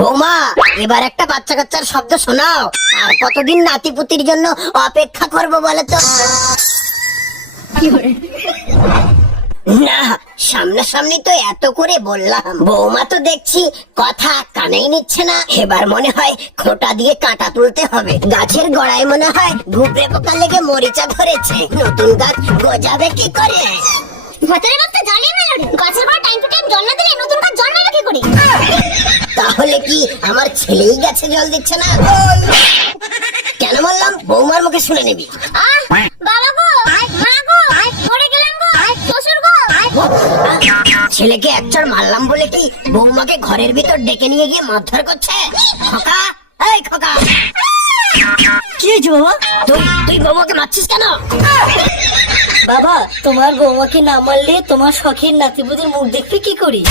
বৌমা, এবার একটা বাচ্চা কাচ্চার শব্দ শোনাও। আর কতদিন নাতিপুতির জন্য অপেক্ষা করব বলে তো? না, সামনাসামনি তো এত করে বললাম, বৌমা তো দেখছি কথা কানেই নিচ্ছে না। এবার মনে হয় খোঁটা দিয়ে কাঁটা তুলতে হবে। গাছের গোড়ায় মনে হয় ঘুপড়ে পোকা লেগে মরিচা ধরেছে। নতুন গাছ গজাবে কি করে? ভেতরে বাচ্চা জন্মে না, গাছের গোড়ায় টাইম টু টাইম জল না দিলে নতুন গাছ জন্মাবে কি করে? তাহলে কি আমার ছেলেই গাছে জল দিচ্ছে না? কেন বললাম? বৌমার মুখে শুনে নিবি। বাবা গো, মা গো, পড়ে গেলাম গো, শ্বশুর গো। ছেলেকে একচড় মারলাম বলে কি বৌমাকে ঘরের ভিতর ডেকে নিয়ে গিয়ে মারধর করছে? খোকা, এই খোকা, কি হয়েছে বাবা? তুই বৌমাকে মারছিস কেন? বাবা, তোমার বৌমাকে না মারলে তোমার শখের নাতিপুতির মুখ দেখবে কি করি?